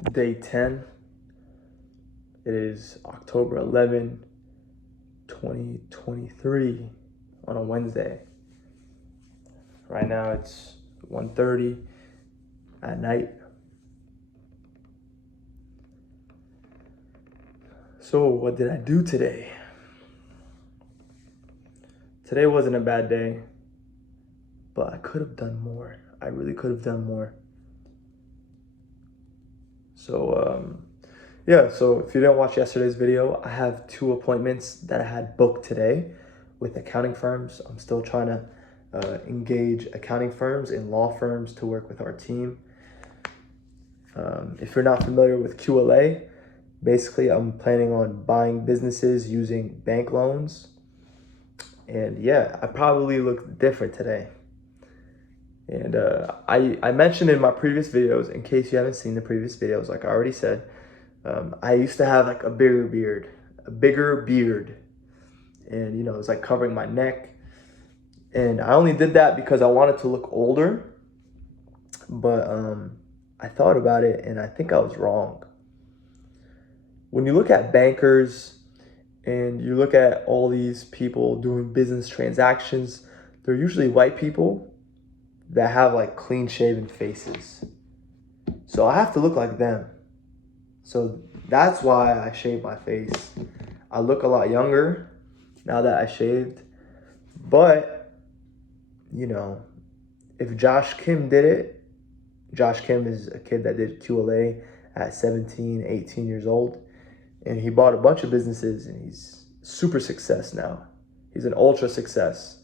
day 10. It is October 11, 2023 on a Wednesday. Right now it's 1:30 at night. So what did I do today? Today wasn't a bad day, but I could have done more. I really could have done more. So if you didn't watch yesterday's video, I have 2 appointments that I had booked today with accounting firms. I'm still trying to engage accounting firms and law firms to work with our team. If you're not familiar with QLA, basically I'm planning on buying businesses using bank loans. And yeah, I probably look different today. And I mentioned in my previous videos, in case you haven't seen the previous videos, like I already said, I used to have like a bigger beard, and it's like covering my neck. And I only did that because I wanted to look older, but I thought about it and I think I was wrong. When you look at bankers and you look at all these people doing business transactions, they're usually white people that have like clean shaven faces. So I have to look like them. So that's why I shaved my face. I look a lot younger now that I shaved. But, if Josh Kim did it, Josh Kim is a kid that did QLA at 17, 18 years old. And he bought a bunch of businesses and he's super success now. He's an ultra success.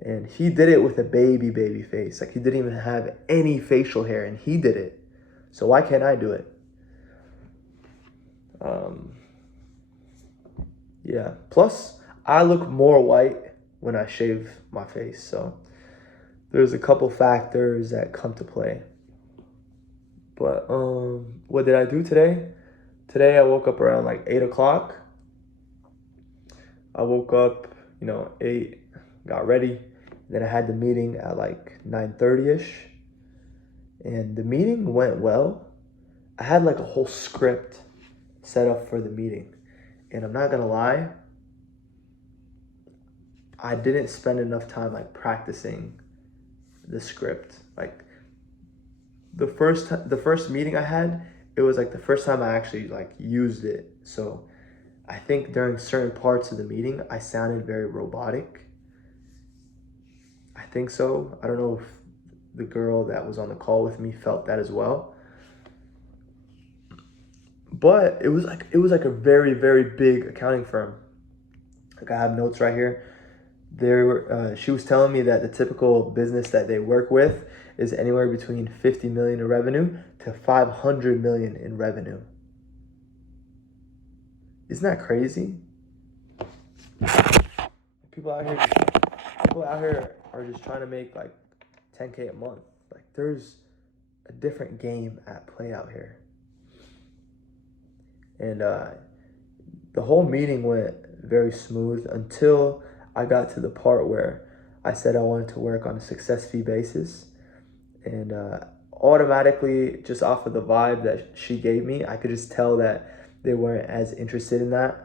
And he did it with a baby face. Like he didn't even have any facial hair and he did it. So why can't I do it? Yeah. Plus, I look more white when I shave my face. So there's a couple factors that come to play. But what did I do today? Today I woke up around like 8 o'clock. I woke up, 8, got ready. Then I had the meeting at like 9:30ish. And the meeting went well. I had like a whole script set up for the meeting. And I'm not gonna lie, I didn't spend enough time like practicing the script. Like the first meeting I had, it was like the first time I actually like used it. So I think during certain parts of the meeting, I sounded very robotic. I think so. I don't know if the girl that was on the call with me felt that as well. But it was like a very, very big accounting firm. Like I have notes right here. She was telling me that the typical business that they work with is anywhere between 50 million in revenue to 500 million in revenue. Isn't that crazy? People out here, people out here are just trying to make like 10K a month. Like there's a different game at play out here. And the whole meeting went very smooth until I got to the part where I said I wanted to work on a success fee basis. And automatically, just off of the vibe that she gave me, I could just tell that they weren't as interested in that.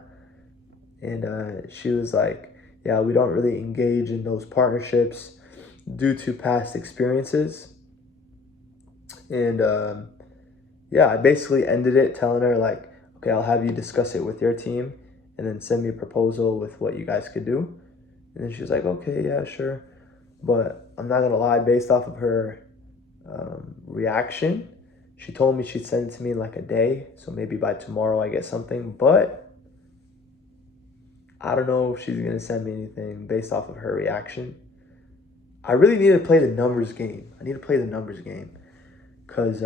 And she was like, yeah, we don't really engage in those partnerships due to past experiences. And yeah, I basically ended it telling her like, okay, I'll have you discuss it with your team and then send me a proposal with what you guys could do. And then she was like, okay, yeah, sure. But I'm not gonna lie, based off of her reaction, she told me she'd send it to me in like a day. So maybe by tomorrow I get something. But I don't know if she's gonna send me anything based off of her reaction. I really need to play the numbers game. I need to play the numbers game. Because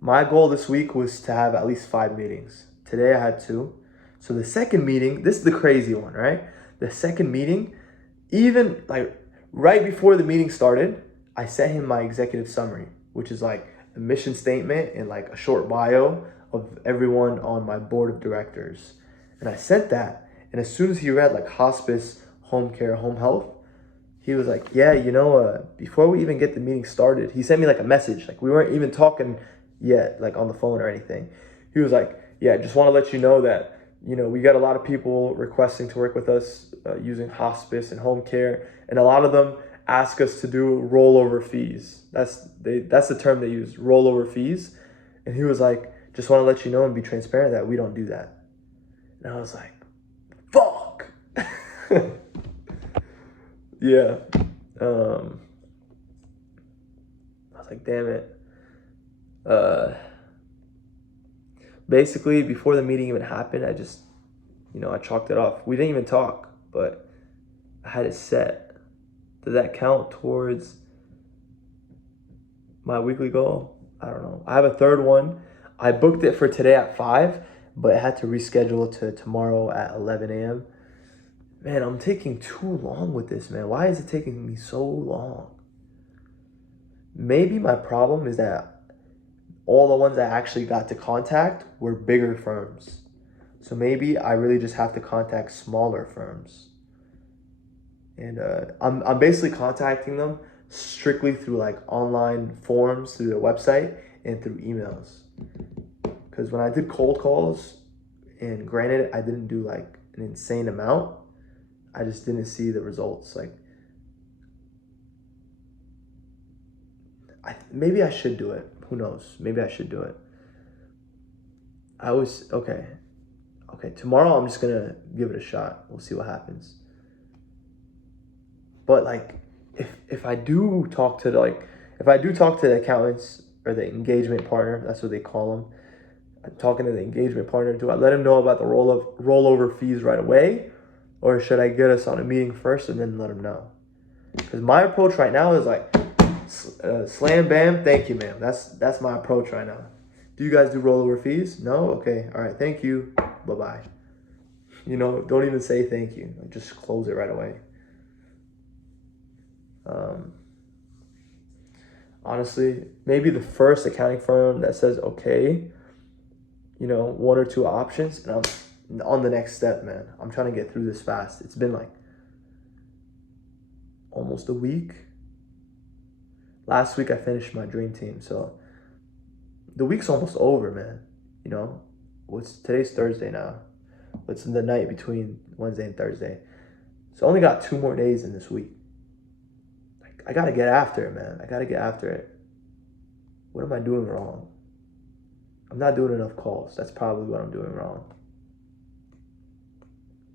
my goal this week was to have at least 5 meetings. Today I had 2. So the second meeting, this is the crazy one, right? The second meeting, even like right before the meeting started, I sent him my executive summary, which is like a mission statement and like a short bio of everyone on my board of directors. And I sent that. And as soon as he read like hospice, home care, home health, he was like, yeah, before we even get the meeting started, he sent me like a message. Like we weren't even talking yet, like on the phone or anything. He was like, yeah, just want to let you know that, we got a lot of people requesting to work with us using hospice and home care. And a lot of them ask us to do rollover fees. That's the term they use, rollover fees. And he was like, just want to let you know and be transparent that we don't do that. And I was like, fuck. Yeah. I was like, damn it. Basically, before the meeting even happened, I just, I chalked it off. We didn't even talk, but I had it set. Does that count towards my weekly goal? I don't know. I have a third one. I booked it for today at 5, but I had to reschedule to tomorrow at 11 a.m. Man, I'm taking too long with this, man. Why is it taking me so long? Maybe my problem is that all the ones I actually got to contact were bigger firms. So maybe I really just have to contact smaller firms. And I'm basically contacting them strictly through like online forums, through their website, and through emails. Because when I did cold calls, and granted, I didn't do like an insane amount, I just didn't see the results. Like, maybe I should do it. Who knows? Maybe I should do it. Okay, tomorrow I'm just gonna give it a shot. We'll see what happens. But like, if I do talk to the accountants or the engagement partner, that's what they call them. I'm talking to the engagement partner. Do I let him know about the rollover fees right away, or should I get us on a meeting first and then let him know? Because my approach right now is like, slam bam, thank you, ma'am. That's my approach right now. Do you guys do rollover fees? No? Okay. All right. Thank you. Bye-bye. Don't even say thank you. Just close it right away. Honestly, maybe the first accounting firm that says okay, one or two options, and I'm on the next step, man. I'm trying to get through this fast. It's been like almost a week. Last week I finished my dream team, so the week's almost over, man. Today's Thursday now. It's the night between Wednesday and Thursday. So I only got 2 more days in this week. Like, I gotta get after it, man. I gotta get after it. What am I doing wrong? I'm not doing enough calls. That's probably what I'm doing wrong.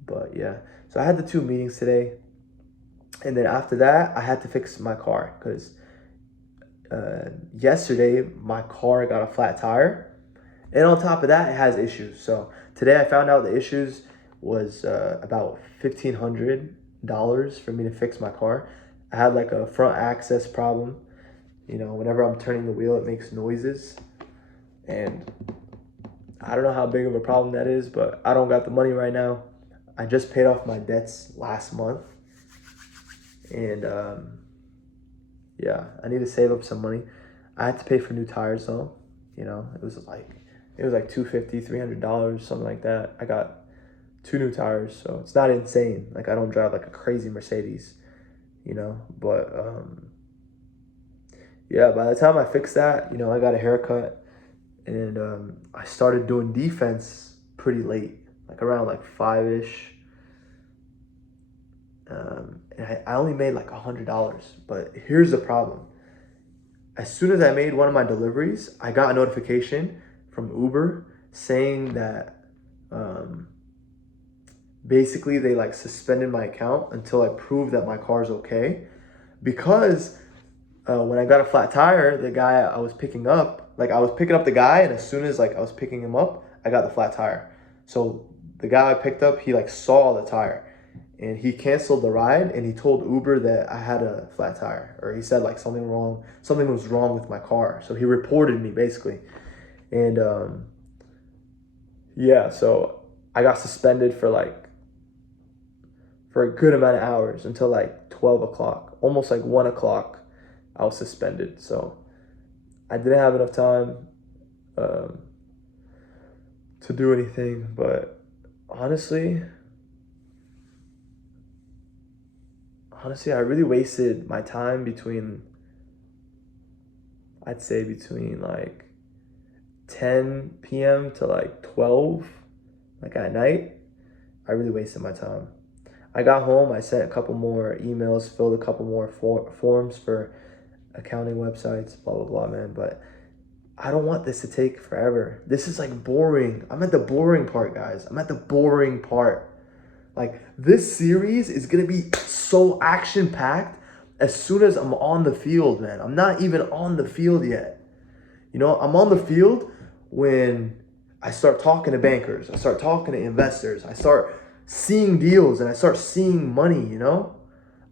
But yeah, so I had the 2 meetings today. And then after that, I had to fix my car because yesterday my car got a flat tire. And on top of that, it has issues. So today I found out the issues was about $1,500 for me to fix my car. I had like a front access problem. Whenever I'm turning the wheel, it makes noises. And I don't know how big of a problem that is, but I don't got the money right now. I just paid off my debts last month. And yeah, I need to save up some money. I had to pay for new tires though. It was like $250, $300, something like that. I got 2 new tires, so it's not insane. Like, I don't drive like a crazy Mercedes, but yeah, by the time I fixed that, I got a haircut, and I started doing defense pretty late, like around like 5-ish. And I only made like $100, but here's the problem. As soon as I made one of my deliveries, I got a notification from Uber saying that basically they like suspended my account until I proved that my car's okay. Because when I got a flat tire, the guy I was picking up, like I was picking up the guy, and as soon as like I was picking him up, I got the flat tire. So the guy I picked up, he like saw the tire. And he canceled the ride, and he told Uber that I had a flat tire, or he said like something was wrong with my car. So he reported me basically. And yeah, so I got suspended for a good amount of hours until like 12 o'clock, almost like 1 o'clock. I was suspended. So I didn't have enough time to do anything, but honestly, honestly, I really wasted my time between, I'd say between like 10 p.m. to like 12, like at night. I really wasted my time. I got home, I sent a couple more emails, filled a couple more forms for accounting websites, blah, blah, blah, man. But I don't want this to take forever. This is like boring. I'm at the boring part, guys. I'm at the boring part. Like, this series is gonna be so action packed as soon as I'm on the field, man. I'm not even on the field yet. You know, I'm on the field when I start talking to bankers, I start talking to investors, I start seeing deals, and I start seeing money, you know?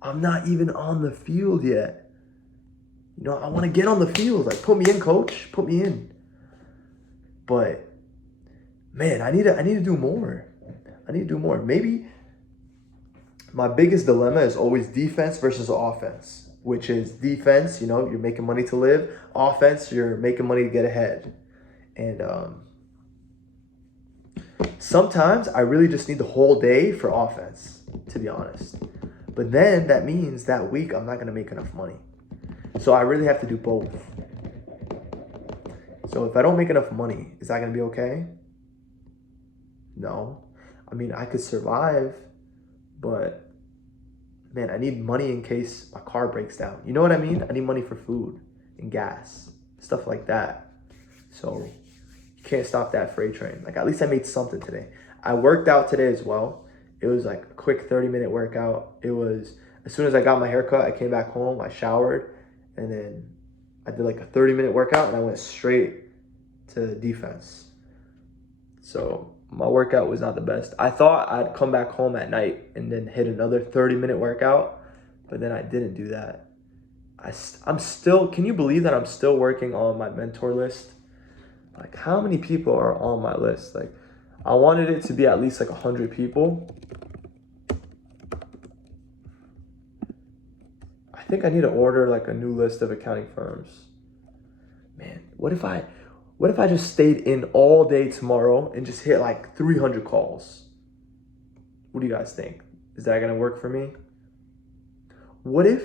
I'm not even on the field yet. You know, I want to get on the field. Like, put me in, coach. Put me in. But man, I need to do more. I need to do more. Maybe my biggest dilemma is always defense versus offense, which is defense, you know, you're making money to live. Offense, you're making money to get ahead. And sometimes I really just need the whole day for offense, to be honest. But then that means that week I'm not going to make enough money. So I really have to do both. So if I don't make enough money, is that going to be okay? No. I mean, I could survive, but man, I need money in case my car breaks down. You know what I mean? I need money for food and gas, stuff like that. So you can't stop that freight train. Like, at least I made something today. I worked out today as well. It was like a quick 30-minute workout. It was, as soon as I got my haircut, I came back home, I showered, and then I did like a 30-minute workout, and I went straight to defense. So my workout was not the best. I thought I'd come back home at night and then hit another 30-minute workout, but then I didn't do that. I'm still, can you believe that I'm still working on my mentor list? Like, how many people are on my list? Like, I wanted it to be at least like 100 people. I think I need to order like a new list of accounting firms. Man, what if I just stayed in all day tomorrow and just hit like 300 calls? What do you guys think? Is that gonna work for me? What if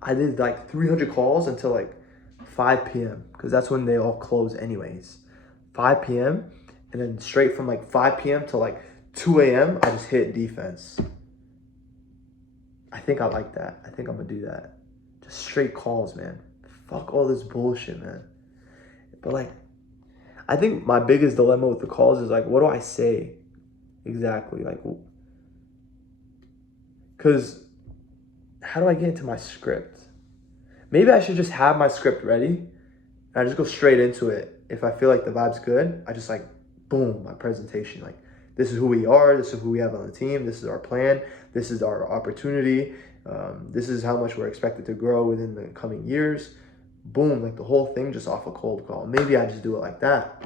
I did like 300 calls until like 5 p.m. because that's when they all close anyways. 5 p.m. and then straight from like 5 p.m. to like 2 a.m. I just hit defense. I think I like that. I think I'm gonna do that. Just straight calls, man. Fuck all this bullshit, man. But like, I think my biggest dilemma with the calls is like, what do I say exactly? Like, because how do I get into my script? Maybe I should just have my script ready and I just go straight into it. If I feel like the vibe's good, I just like, boom, my presentation. Like, this is who we are. This is who we have on the team. This is our plan. This is our opportunity. This is how much we're expected to grow within the coming years. Boom, like the whole thing just off a cold call. Maybe I just do it like that.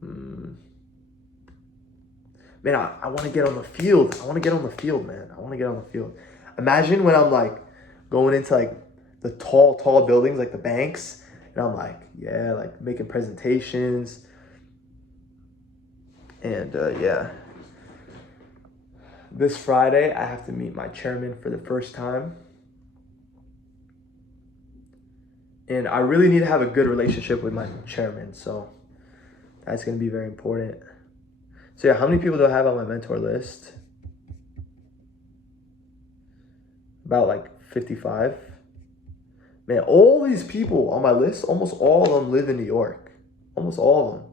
Man, I want to get on the field. I want to get on the field, man. I want to get on the field. Imagine when I'm like going into like the tall buildings, like the banks, and I'm like, yeah, like making presentations. And yeah. This Friday, I have to meet my chairman for the first time. And I really need to have a good relationship with my chairman. So that's going to be very important. So yeah, how many people do I have on my mentor list? About like 55. Man, all these people on my list, almost all of them live in New York. Almost all of them.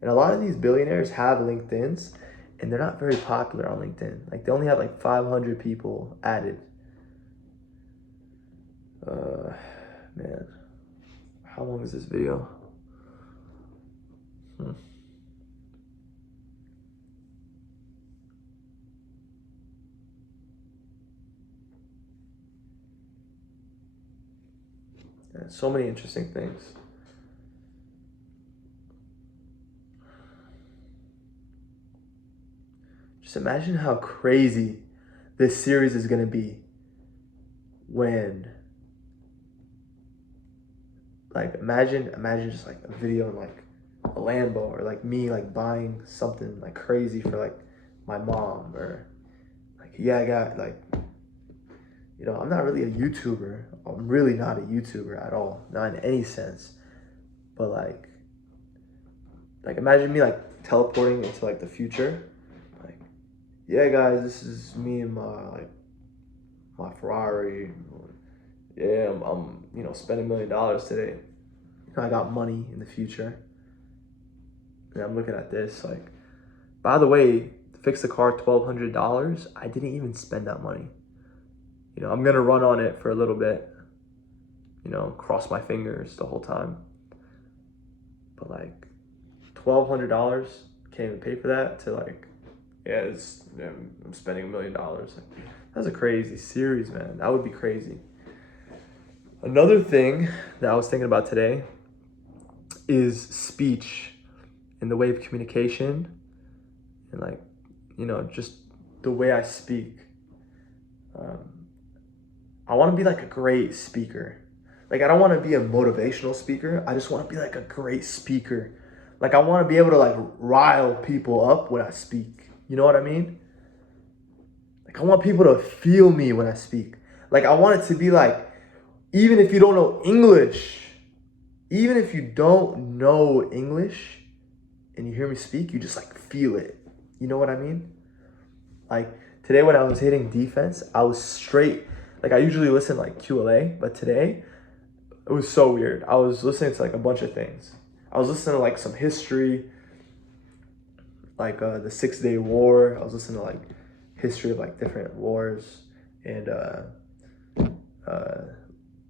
And a lot of these billionaires have LinkedIn's, and they're not very popular on LinkedIn. Like, they only have like 500 people added. Man, how long is this video? Yeah, so many interesting things. Just imagine how crazy this series is gonna be when, like, imagine just like a video in like a Lambo, or like me like buying something like crazy for like my mom, or like, yeah, I got like, I'm not really a YouTuber. I'm really not a YouTuber at all, not in any sense. But like imagine me like teleporting into like the future. Like, yeah, guys, this is me and my Ferrari. Yeah, I'm spending $1 million today. I got money in the future, and I'm looking at this like, by the way, to fix the car, $1,200. I didn't even spend that money. I'm gonna run on it for a little bit. Cross my fingers the whole time. But like, $1,200 can't even pay for that. To like, I'm spending $1 million. Like, that's a crazy series, man. That would be crazy. Another thing that I was thinking about today is speech and the way of communication, and like, just the way I speak. I want to be like a great speaker. Like, I don't want to be a motivational speaker. I just want to be like a great speaker. Like, I want to be able to like rile people up when I speak. You know what I mean? Like, I want people to feel me when I speak. Like, I want it to be like, even if you don't know English, even if you don't know English and you hear me speak, you just like feel it. You know what I mean? Like, today when I was hitting defense, I was straight. Like, I usually listen like QLA, but today it was so weird. I was listening to like a bunch of things. I was listening to like some history, like the 6 Day War. I was listening to like history of like different wars, and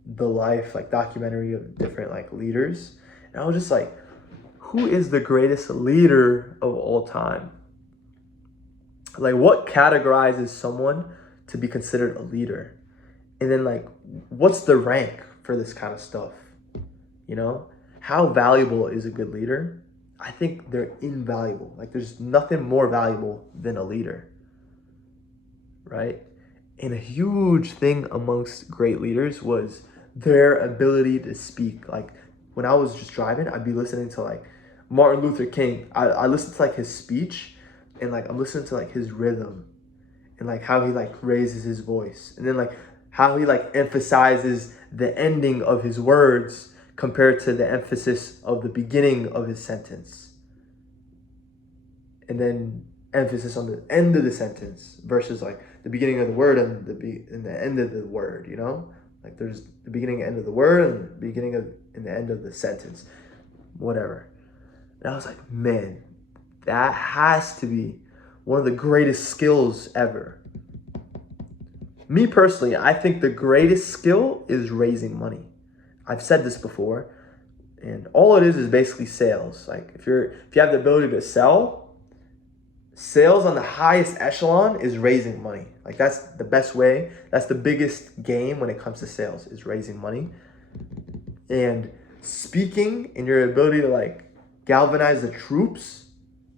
the life like documentary of different like leaders. And I was just like, who is the greatest leader of all time? Like, what categorizes someone to be considered a leader? And then like, what's the rank for this kind of stuff? How valuable is a good leader? I think they're invaluable. Like, there's nothing more valuable than a leader, right? And a huge thing amongst great leaders was their ability to speak. Like, when I was just driving, I'd be listening to like Martin Luther King. I listened to like his speech, and like I'm listening to like his rhythm, and like how he like raises his voice, and then like how he like emphasizes the ending of his words compared to the emphasis of the beginning of his sentence, and then emphasis on the end of the sentence versus like the beginning of the word and the end of the word. Like, there's the beginning and end of the word and the beginning of and the end of the sentence, whatever. And I was like, man, that has to be one of the greatest skills ever. Me personally, I think the greatest skill is raising money. I've said this before, and all it is basically sales. Like, if you have the ability to sell, sales on the highest echelon is raising money. Like, that's the best way. That's the biggest game when it comes to sales, is raising money. And speaking and your ability to like galvanize the troops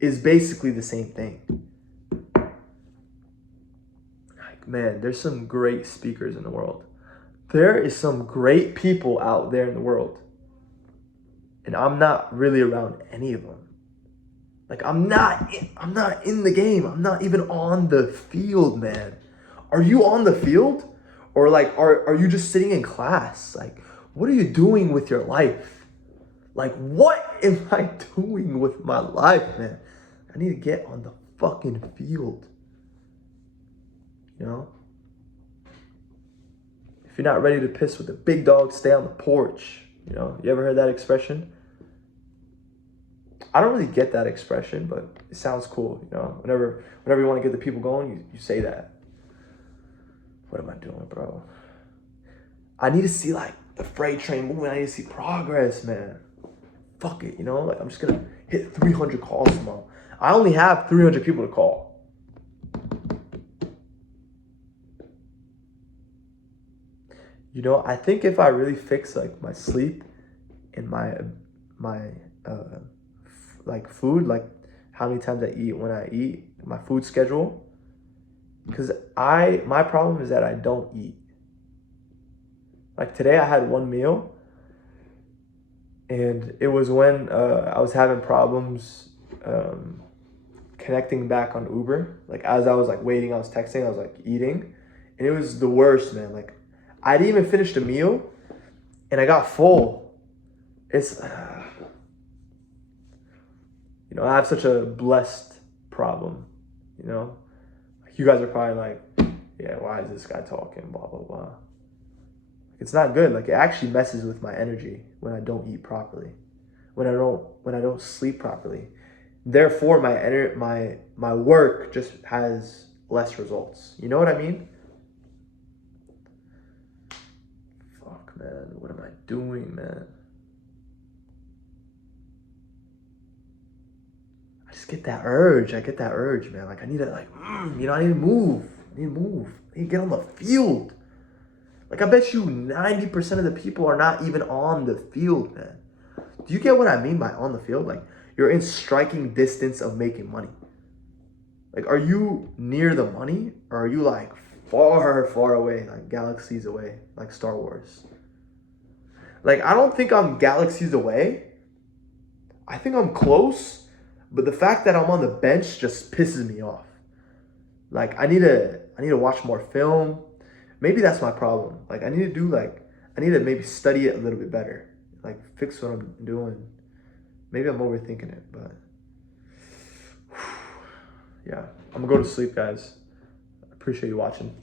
is basically the same thing. Like, man, there's some great speakers in the world. There is some great people out there in the world, and I'm not really around any of them. Like, I'm not in the game. I'm not even on the field, man. Are you on the field? Or like, are you just sitting in class? Like, what are you doing with your life? Like, what am I doing with my life, man? I need to get on the fucking field. If you're not ready to piss with the big dog, stay on the porch. You ever heard that expression? I don't really get that expression, but it sounds cool. Whenever you want to get the people going, you say that. What am I doing, bro? I need to see like the freight train moving. I need to see progress, man. Fuck it, like, I'm just gonna hit 300 calls tomorrow. I only have 300 people to call. I think if I really fix like my sleep and my like food, like how many times I eat, when I eat, my food schedule, because my problem is that I don't eat. Like, today I had one meal, and it was when I was having problems connecting back on Uber. Like as I was like waiting, I was texting, I was like eating, and it was the worst, man. Like I didn't even finish the meal, and I got full. It's I have such a blessed problem. You guys are probably like, yeah, why is this guy talking? Blah blah blah. It's not good. Like it actually messes with my energy when I don't eat properly, when I don't sleep properly. Therefore, my work just has less results. You know what I mean? Fuck, man. What am I doing, man? I just get that urge. I get that urge, man. Like I need to I need to move. I need to move. I need to get on the field. Like I bet you 90% of the people are not even on the field, man. Do you get what I mean by on the field? Like you're in striking distance of making money. Like are you near the money or are you like far, far away, like galaxies away, like Star Wars? Like I don't think I'm galaxies away. I think I'm close, but the fact that I'm on the bench just pisses me off. Like I need to watch more film. Maybe that's my problem. Like I need to maybe study it a little bit better. Like fix what I'm doing. Maybe I'm overthinking it, but yeah. I'm gonna go to sleep, guys. I appreciate you watching.